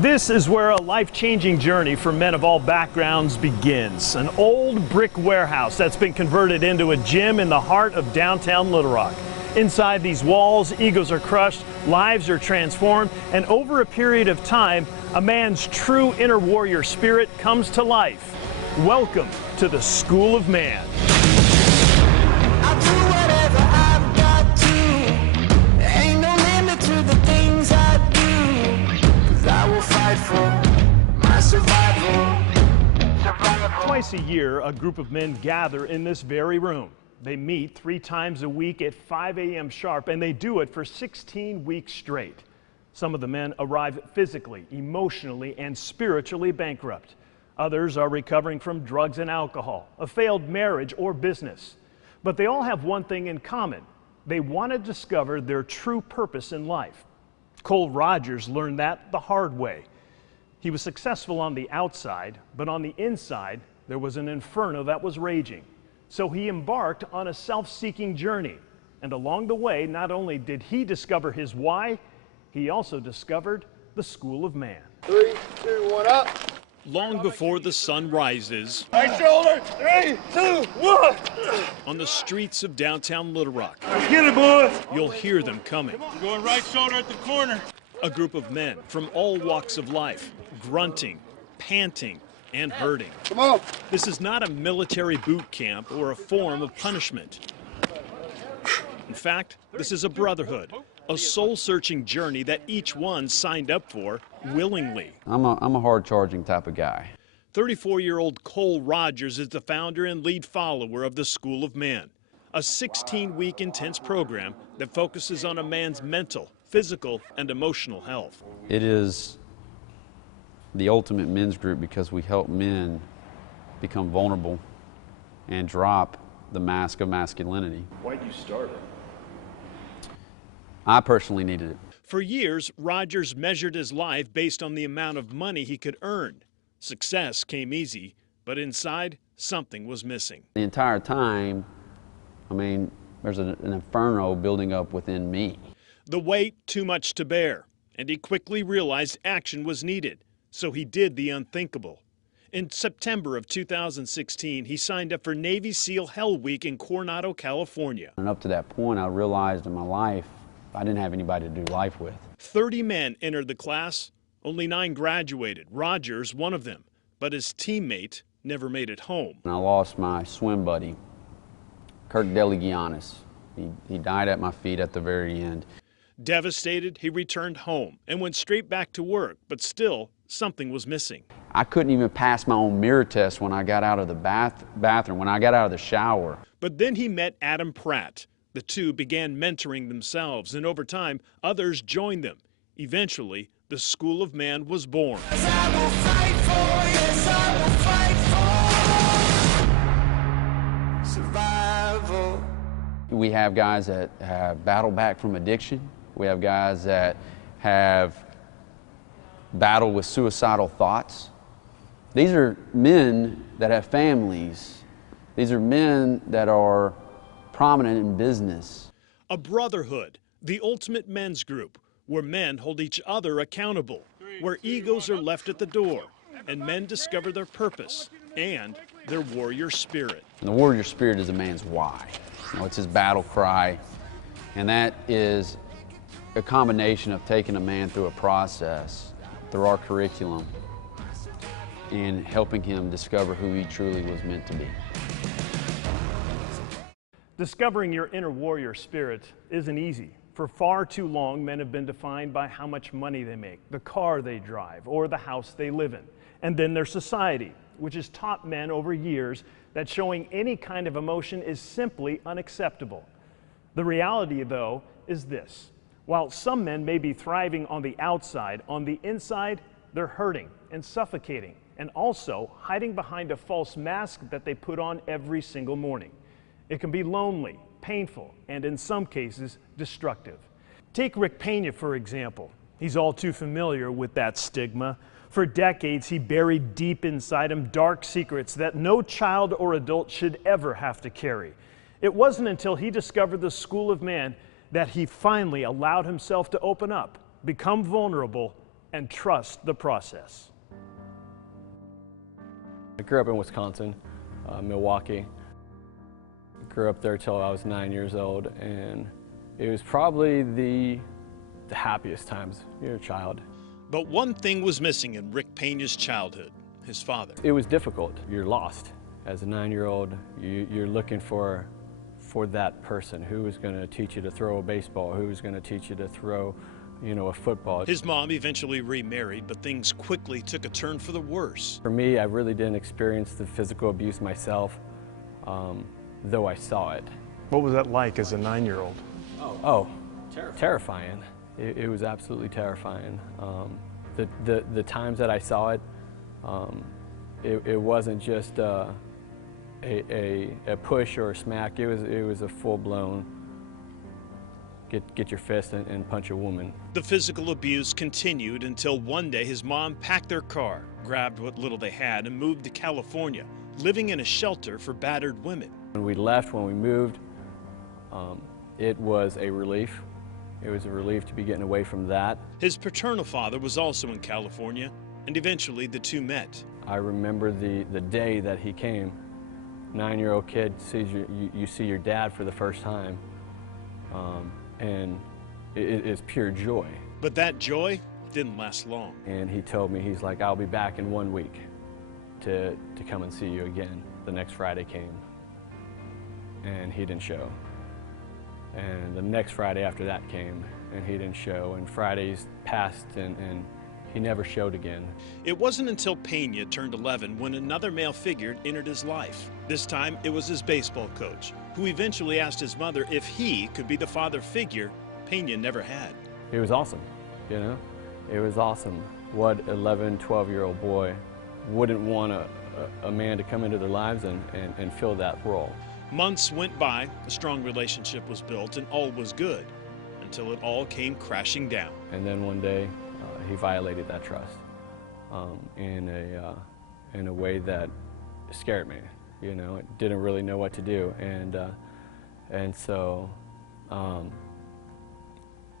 This is where a life-changing journey for men of all backgrounds begins. An old brick warehouse that's been converted into a gym in the heart of downtown Little Rock. Inside these walls, egos are crushed, lives are transformed, and over a period of time, a man's true inner warrior spirit comes to life. Welcome to the School of Man. I'll do whatever I've got to. There ain't no limit to the things I do. 'Cause I will fight for my survival. Twice a year, a group of men gather in this very room. They meet 3 times a week at 5 a.m. sharp, and they do it for 16 weeks straight. Some of the men arrive physically, emotionally, and spiritually bankrupt. Others are recovering from drugs and alcohol, a failed marriage, or business. But they all have one thing in common. They want to discover their true purpose in life. Cole Rogers learned that the hard way. He was successful on the outside, but on the inside, there was an inferno that was raging. So he embarked on a self-seeking journey. And along the way, not only did he discover his why, he also discovered the School of Man. 3, 2, 1, up. Long before the sun rises, Right shoulder. 3, 2, 1. on the streets of downtown Little Rock, Let's get it, boys. you'll hear them coming. We're going right shoulder at the corner. A group of men from all walks of life, grunting, panting, and hurting. Come on. This is not a military boot camp or a form of punishment. In fact, this is a brotherhood, a soul-searching journey that each one signed up for willingly. I'm a hard-charging type of guy. 34-year-old Cole Rogers is the founder and lead follower of the School of Man, a 16-week intense program that focuses on a man's mental, physical, and emotional health. It is the ultimate men's group because we help men become vulnerable and drop the mask of masculinity. Why'd you start it? I personally needed it. For years, Rogers measured his life based on the amount of money he could earn. Success came easy, but inside, something was missing. The entire time, there's an inferno building up within me. The weight too much to bear, and he quickly realized action was needed. So he did the unthinkable. In September of 2016, he signed up for Navy SEAL Hell Week in Coronado, California. And up to that point, I realized in my life, I didn't have anybody to do life with. 30 men entered the class. Only 9 graduated. Rogers, one of them. But his teammate never made it home. And I lost my swim buddy, Kirk Deligianis. He died at my feet at the very end. Devastated, he returned home and went straight back to work, but still, something was missing. I couldn't even pass my own mirror test when I got out of the bathroom, when I got out of the shower. But then he met Adam Pratt. The two began mentoring themselves, and over time, others joined them. Eventually, the School of Man was born. Yes, I will fight for, yes, I will fight for survival. We have guys that have battled back from addiction. We have guys that have battled with suicidal thoughts. These are men that have families. These are men that are prominent in business. A brotherhood, the ultimate men's group, where men hold each other accountable, where egos are left at the door, and men discover their purpose and their warrior spirit. And the warrior spirit is a man's why. It's his battle cry, and that is a combination of taking a man through a process, through our curriculum, and helping him discover who he truly was meant to be. Discovering your inner warrior spirit isn't easy. For far too long, men have been defined by how much money they make, the car they drive, or the house they live in. And then there's society, which has taught men over years that showing any kind of emotion is simply unacceptable. The reality, though, is this. While some men may be thriving on the outside, on the inside, they're hurting and suffocating, and also hiding behind a false mask that they put on every single morning. It can be lonely, painful, and in some cases, destructive. Take Rick Pena, for example. He's all too familiar with that stigma. For decades, he buried deep inside him dark secrets that no child or adult should ever have to carry. It wasn't until he discovered the School of Man that he finally allowed himself to open up, become vulnerable, and trust the process. I grew up in Wisconsin, Milwaukee. Grew up there till I was 9 years old, and it was probably the happiest times. You're a child. But one thing was missing in Rick Pena's childhood: his father. It was difficult. You're lost. As a 9-year-old, you're looking for that person who is going to teach you to throw a baseball, who is going to teach you to throw, a football. His mom eventually remarried, but things quickly took a turn for the worse. For me, I really didn't experience the physical abuse myself, though I saw it. What was that like as a 9-year-old? Oh, terrifying. It was absolutely terrifying. The times that I saw it, it wasn't just a push or a smack. It was a full-blown get your fist and punch a woman. The physical abuse continued until one day his mom packed their car, grabbed what little they had, and moved to California, living in a shelter for battered women. When we left, when we moved, it was a relief. It was a relief to be getting away from that. His paternal father was also in California, and eventually the two met. I remember the day that he came. 9-year-old kid sees you see your dad for the first time, and it is pure joy. But that joy didn't last long. And he told me, he's like, I'll be back in 1 week to come and see you again. The next Friday came, and he didn't show. And the next Friday after that came, and he didn't show. And Fridays passed, and he never showed again. It wasn't until Pena turned 11 when another male figure entered his life. This time, it was his baseball coach, who eventually asked his mother if he could be the father figure Pena never had. It was awesome, It was awesome. What 11, 12-year-old boy wouldn't want a man to come into their lives and fill that role? Months went by, a strong relationship was built, and all was good, until it all came crashing down. And then one day, he violated that trust in a way that scared me. Didn't really know what to do, and so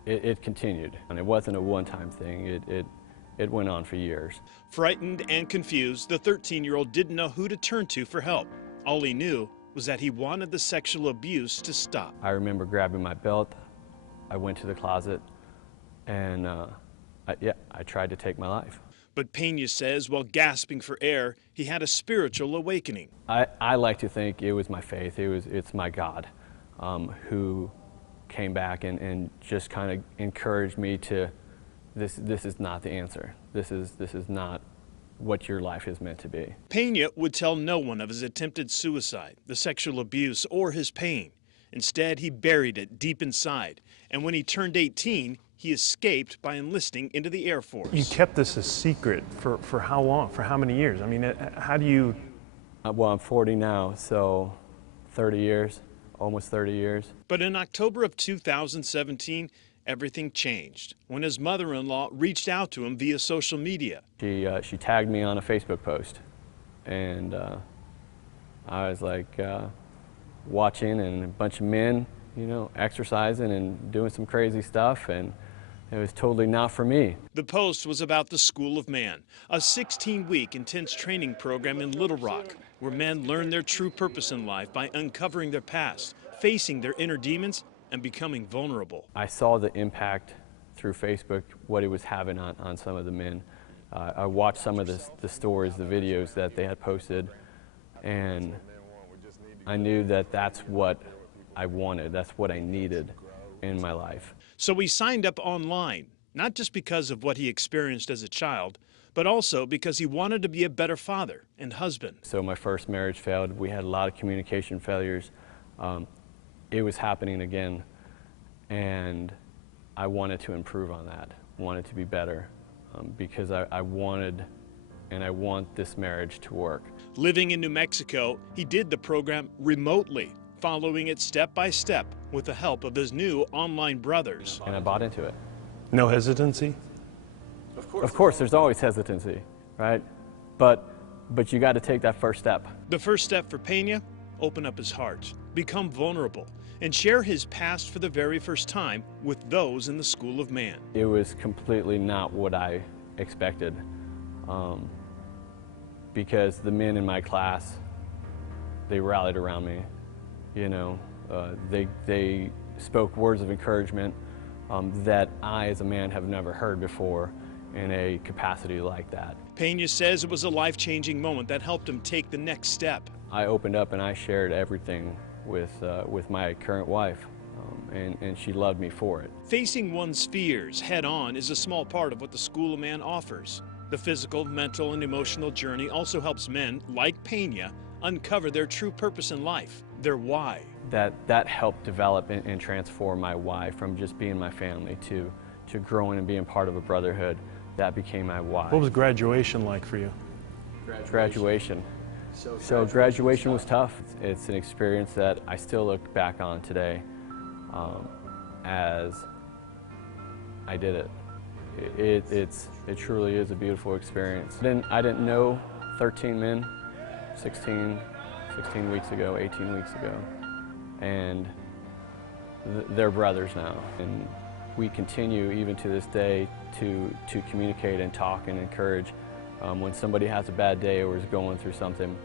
it continued. And it wasn't a one-time thing. It went on for years. Frightened and confused, the 13-year-old didn't know who to turn to for help. All he knew was that he wanted the sexual abuse to stop. I remember grabbing my belt. I went to the closet, and I tried to take my life. But Pena says while gasping for air, he had a spiritual awakening. I like to think it was my faith. It's my God who came back and just kind of encouraged me to, this is not the answer. This is not what your life is meant to be. Pena would tell no one of his attempted suicide, the sexual abuse, or his pain. Instead, he buried it deep inside. And when he turned 18, he escaped by enlisting into the Air Force. You kept this a secret for how long? For how many years? I mean, how do you... Well, I'm 40 now, so 30 years, almost 30 years. But in October of 2017, everything changed when his mother-in-law reached out to him via social media. She tagged me on a Facebook post, and I was like watching, and a bunch of men, exercising and doing some crazy stuff, and it was totally not for me. The post was about the School of Man, a 16-week intense training program in Little Rock, where men learn their true purpose in life by uncovering their past, facing their inner demons, and becoming vulnerable. I saw the impact through Facebook, what it was having on some of the men. I watched some of the stories, the videos that they had posted, and I knew that that's what I wanted, that's what I needed in my life. So he signed up online, not just because of what he experienced as a child, but also because he wanted to be a better father and husband. So my first marriage failed. We had a lot of communication failures. It was happening again, and I wanted to improve on that, wanted to be better, because I wanted and I want this marriage to work. Living in New Mexico, he did the program remotely, following it step by step with the help of his new online brothers. And I bought into it. No hesitancy? Of course, there's always hesitancy, right? But you got to take that first step. The first step for Pena: open up his heart, become vulnerable, and share his past for the very first time with those in the School of Man. It was completely not what I expected, because the men in my class, they rallied around me. You know, they spoke words of encouragement that I, as a man, have never heard before in a capacity like that. Pena says it was a life-changing moment that helped him take the next step. I opened up and I shared everything with my current wife, and she loved me for it. Facing one's fears head-on is a small part of what the School of Man offers. The physical, mental, and emotional journey also helps men, like Pena, uncover their true purpose in life, their why. That helped develop and transform my why from just being my family to growing and being part of a brotherhood. That became my why. What was graduation like for you? Graduation. So graduation was tough. It's an experience that I still look back on today as I did it. It truly is a beautiful experience. I didn't know 13 men 16 weeks ago, 18 weeks ago, and they're brothers now. And we continue even to this day to communicate and talk and encourage. When somebody has a bad day or is going through something,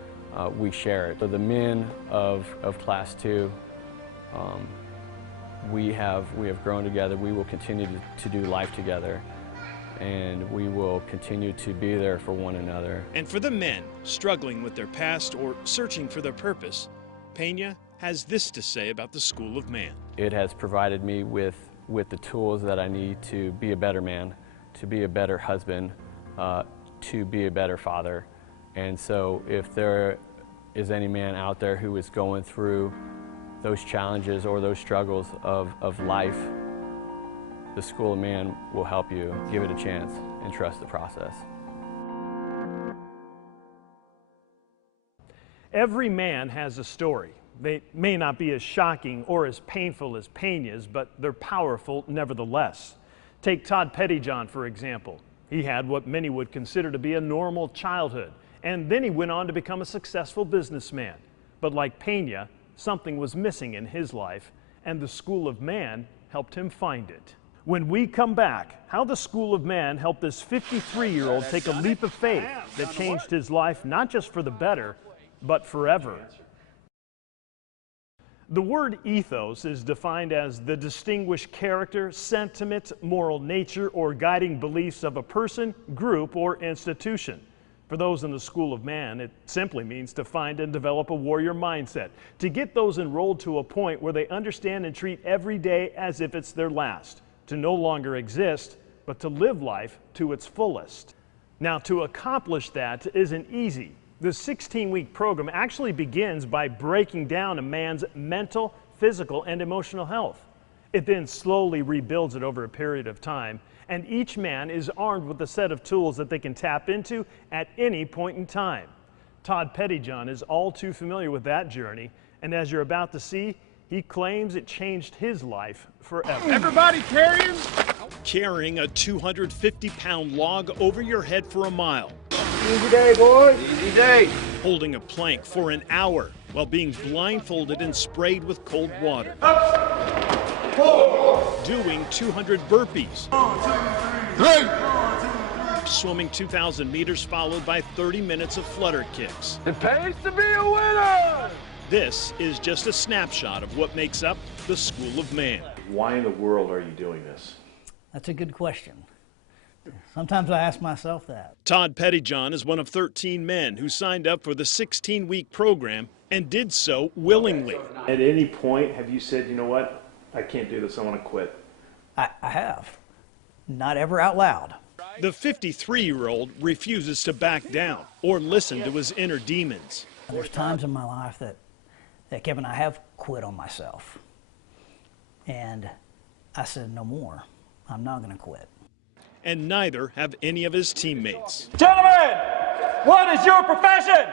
we share it. So the men of Class 2, we have grown together. We will continue to do life together, and we will continue to be there for one another. And for the men struggling with their past or searching for their purpose, Pena has this to say about the School of Man. It has provided me with the tools that I need to be a better man, to be a better husband, to be a better father. And so if there is any man out there who is going through those challenges or those struggles of life, the School of Man will help you. Give it a chance and trust the process. Every man has a story. They may not be as shocking or as painful as Pena's, but they're powerful nevertheless. Take Todd Pettyjohn, for example. He had what many would consider to be a normal childhood, and then he went on to become a successful businessman. But like Pena, something was missing in his life, and the School of Man helped him find it. When we come back, how the School of Man helped this 53-year-old take a leap of faith that changed his life not just for the better, but forever. The word ethos is defined as the distinguished character, sentiment, moral nature, or guiding beliefs of a person, group, or institution. For those in the School of Man, it simply means to find and develop a warrior mindset, to get those enrolled to a point where they understand and treat every day as if it's their last, to no longer exist, but to live life to its fullest. Now, to accomplish that isn't easy. The 16-week program actually begins by breaking down a man's mental, physical, and emotional health. It then slowly rebuilds it over a period of time, and each man is armed with a set of tools that they can tap into at any point in time. Todd Pettyjohn is all too familiar with that journey, and as you're about to see, he claims it changed his life forever. Everybody carrying? Carrying a 250-pound log over your head for a mile. Easy day, boys. Easy day. Holding a plank for an hour while being blindfolded and sprayed with cold water. Doing 200 burpees. 1, 2, 3. Swimming 2,000 meters followed by 30 minutes of flutter kicks. It pays to be a winner. This is just a snapshot of what makes up the School of Man. Why in the world are you doing this? That's a good question. Sometimes I ask myself that. Todd Pettyjohn is one of 13 men who signed up for the 16-week program and did so willingly. At any point, have you said, you know what, I can't do this, I want to quit? I have. Not ever out loud. The 53-year-old refuses to back down or listen to his inner demons. There's times in my life that Kevin, I have quit on myself. And I said, no more. I'm not going to quit. And neither have any of his teammates. Gentlemen, what is your profession?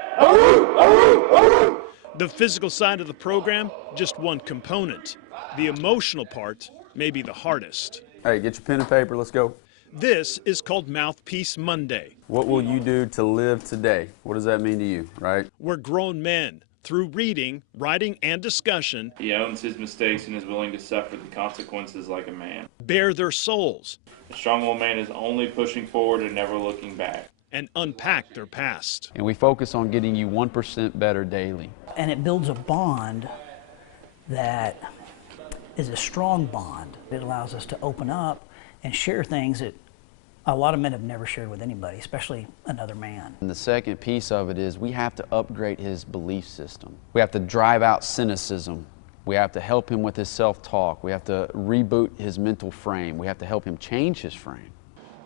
The physical side of the program, just one component. The emotional part may be the hardest. Hey, get your pen and paper, let's go. This is called Mouthpiece Monday. What will you do to live today? What does that mean to you, right? Where grown men Through reading, writing, and discussion, he owns his mistakes and is willing to suffer the consequences like a man. bare their souls, A strong-willed man is only pushing forward and never looking back. and unpack their past. And we focus on getting you 1% better daily. And it builds a bond that is a strong bond. It allows us to open up and share things that a lot of men have never shared with anybody, especially another man. And the second piece of it is we have to upgrade his belief system. We have to drive out cynicism. We have to help him with his self-talk. We have to reboot his mental frame. We have to help him change his frame.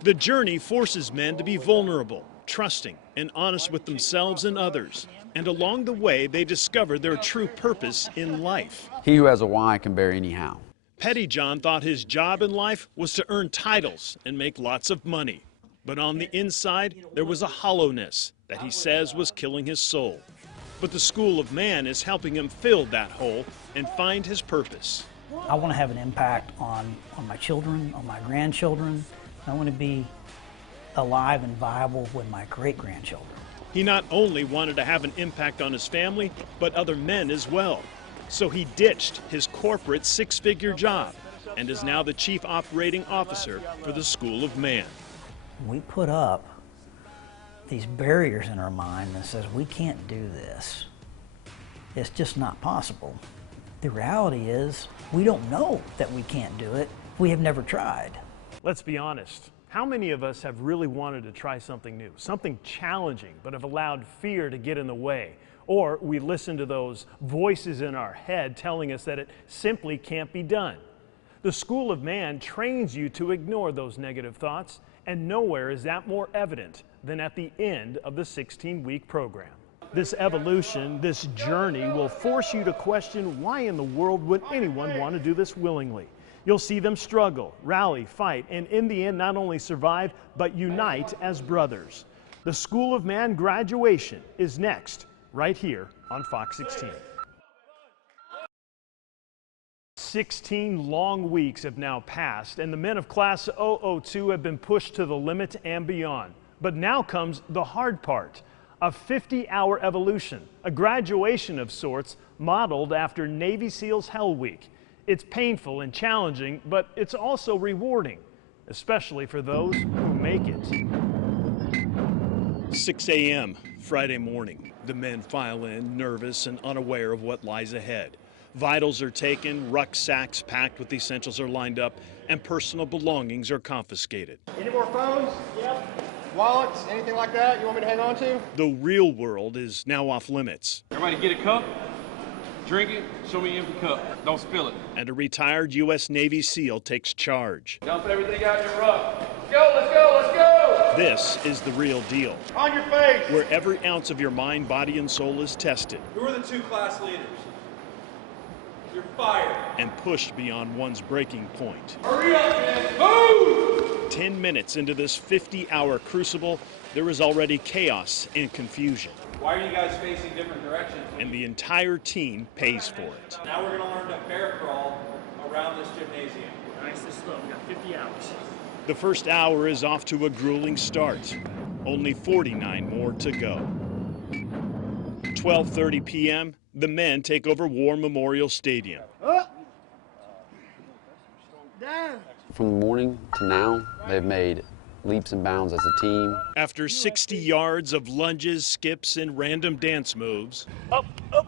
The journey forces men to be vulnerable, trusting, and honest with themselves and others. And along the way, they discover their true purpose in life. He who has a why can bear any how. Pettyjohn thought his job in life was to earn titles and make lots of money. But on the inside, there was a hollowness that he says was killing his soul. But the School of Man is helping him fill that hole and find his purpose. I want to have an impact on my children, on my grandchildren. I want to be alive and viable with my great-grandchildren. He not only wanted to have an impact on his family, but other men as well. So he ditched his corporate six-figure job and is now the chief operating officer for the School of Man. We put up these barriers in our mind that says we can't do this. It's just not possible. The reality is we don't know that we can't do it. We have never tried. Let's be honest. How many of us have really wanted to try something new, something challenging, but have allowed fear to get in the way? Or we listen to those voices in our head telling us that it simply can't be done. The School of Man trains you to ignore those negative thoughts, and nowhere is that more evident than at the end of the 16-week program. This evolution, this journey will force you to question why in the world would anyone want to do this willingly. You'll see them struggle, rally, fight, and in the end not only survive, but unite as brothers. The School of Man graduation is next, right here on Fox 16. 16 long weeks have now passed, and the men of Class 002 have been pushed to the limit and beyond. But now comes the hard part, a 50-hour evolution, a graduation of sorts modeled after Navy SEALs Hell Week. It's painful and challenging, but it's also rewarding, especially for those who make it. 6 a.m. Friday morning. The men file in, nervous and unaware of what lies ahead. Vitals are taken, rucksacks packed with essentials are lined up, and personal belongings are confiscated. Any more phones? Yep. Wallets? Anything like that you want me to hang on to? The real world is now off limits. Everybody get a cup, drink it, show me your empty cup. Don't spill it. And a retired U.S. Navy SEAL takes charge. Dump everything out in your ruck. Let's go, let's go, let's go! This is the real deal. On your face! Where every ounce of your mind, body, and soul is tested. Who are the two class leaders? You're fired. And pushed beyond one's breaking point. Hurry up, man! Move! 10 minutes into this 50-hour crucible, there is already chaos and confusion. Why are you guys facing different directions? And the entire team pays for it. Now we're going to learn to bear crawl around this gymnasium. Nice and slow. We got 50 hours. The first hour is off to a grueling start. Only 49 more to go. 12:30 p.m., the men take over War Memorial Stadium. From the morning to now, they've made leaps and bounds as a team. After 60 yards of lunges, skips, and random dance moves,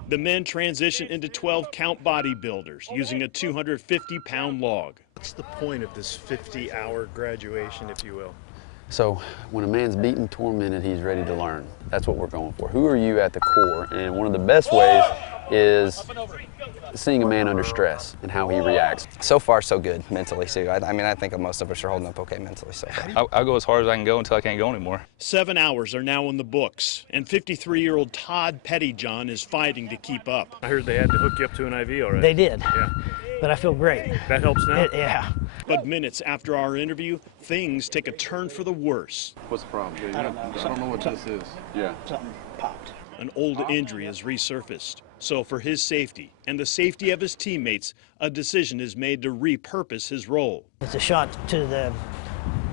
the men transition into 12-count bodybuilders using a 250-pound log. What's the point of this 50-hour graduation, if you will? So when a man's beaten, tormented, he's ready to learn. That's what we're going for. Who are you at the core? And one of the best ways is seeing a man under stress and how he reacts. So far, so good mentally, too. I mean, I think most of us are holding up okay mentally so far. I'll go as hard as I can go until I can't go anymore. 7 hours are now in the books, and 53-year-old Todd Pettyjohn is fighting to keep up. I heard they had to hook you up to an IV already. They did, Yeah. but I feel great. That helps now? Yeah. But minutes after our interview, things take a turn for the worse. What's the problem? I don't know what this is. Yeah. Something popped. An old injury has resurfaced. So for his safety and the safety of his teammates, a decision is made to repurpose his role. It's a shot to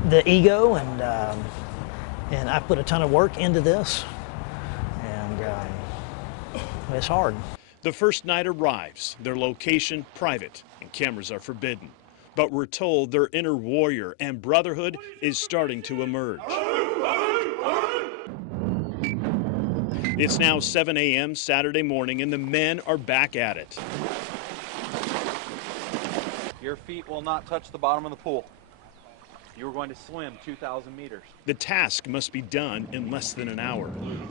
the ego, and I put a ton of work into this, and It's hard. The first night arrives, their location private, and cameras are forbidden. But we're told their inner warrior and brotherhood is starting to emerge. It's now 7 a.m. Saturday morning, and the men are back at it. Your feet will not touch the bottom of the pool. You're going to swim 2,000 meters. The task must be done in less than an hour.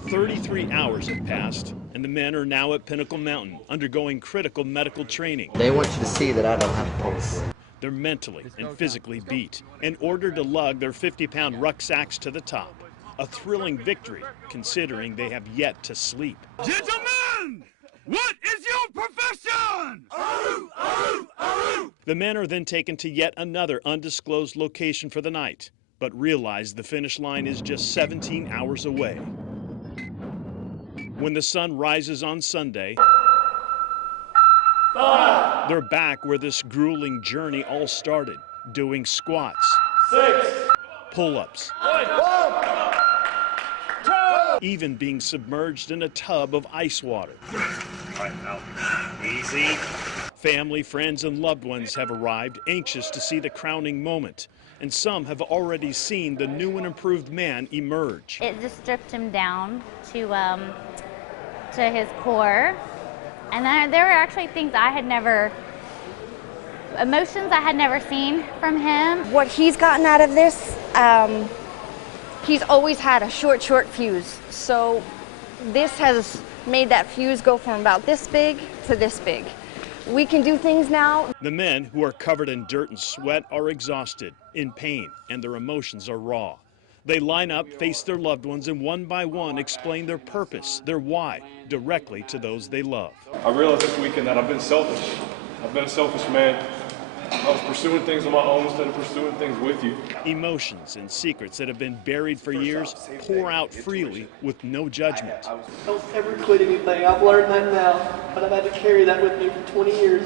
33 hours have passed, and the men are now at Pinnacle Mountain undergoing critical medical training. They want you to see that I don't have a pulse. They're mentally and physically beat in order to lug their 50-pound rucksacks to the top. A thrilling victory, considering they have yet to sleep. Gentlemen, what is your profession? The men are then taken to yet another undisclosed location for the night, but realize the finish line is just 17 hours away. When the sun rises on Sunday, they're back where this grueling journey all started, doing squats, 6, pull-ups, 1, 2. even being submerged in a tub of ice water. Right now. Easy. Family, friends, and loved ones have arrived, anxious to see the crowning moment. And some have already seen the new and improved man emerge. It just stripped him down to his core. And then there were actually things emotions I had never seen from him. What he's gotten out of this, he's always had a short fuse. So this has made that fuse go from about this big to this big. We can do things now. The men, who are covered in dirt and sweat, are exhausted, in pain, and their emotions are raw. They line up, face their loved ones, and one by one explain their purpose, their why, directly to those they love. I realized this weekend that I've been selfish. I've been a selfish man. I was pursuing things on my own instead of pursuing things with you. Emotions and secrets that have been buried for years pour out freely with no judgment. Don't ever quit anything. I've learned that now, but I've had to carry that with me for 20 years.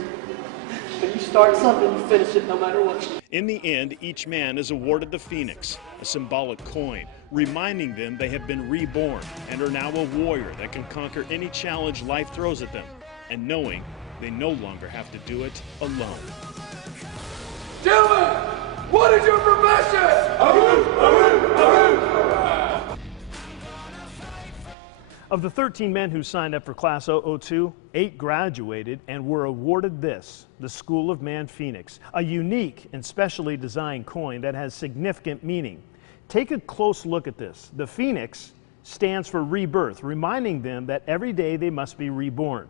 When you start something, you finish it no matter what. In the end, each man is awarded the Phoenix, a symbolic coin, reminding them they have been reborn and are now a warrior that can conquer any challenge life throws at them, and knowing they no longer have to do it alone. Gentlemen, what is your profession? Of the 13 men who signed up for Class 002, 8 graduated and were awarded this, the School of Man Phoenix, a unique and specially designed coin that has significant meaning. Take a close look at this. The Phoenix stands for rebirth, reminding them that every day they must be reborn.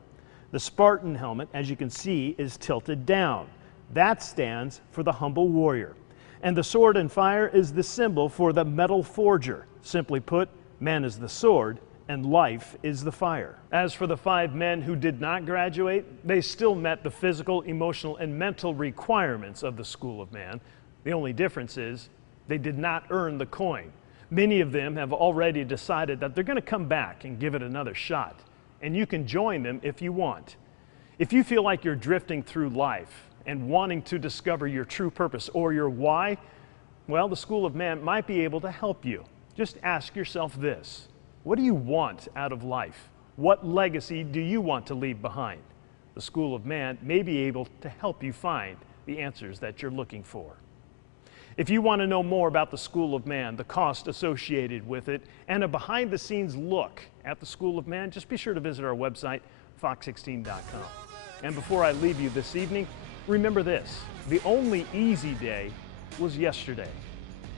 The Spartan helmet, as you can see, is tilted down. That stands for the humble warrior. And the sword and fire is the symbol for the metal forger. Simply put, man is the sword and life is the fire. As for the 5 men who did not graduate, they still met the physical, emotional, and mental requirements of the School of Man. The only difference is they did not earn the coin. Many of them have already decided that they're going to come back and give it another shot. And you can join them if you want. If you feel like you're drifting through life and wanting to discover your true purpose or your why, well, the School of Man might be able to help you. Just ask yourself this: what do you want out of life? What legacy do you want to leave behind? The School of Man may be able to help you find the answers that you're looking for. If you want to know more about the School of Man, the cost associated with it, and a behind-the-scenes look at the School of Man, just be sure to visit our website, fox16.com. And before I leave you this evening, remember this: the only easy day was yesterday.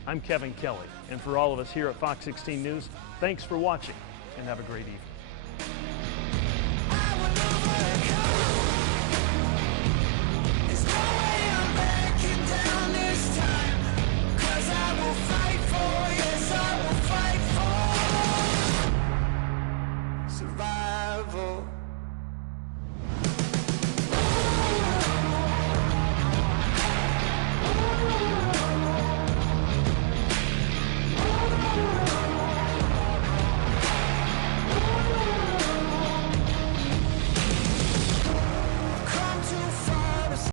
I'm Kevin Kelly, and for all of us here at Fox 16 News, thanks for watching, and have a great evening. Survival.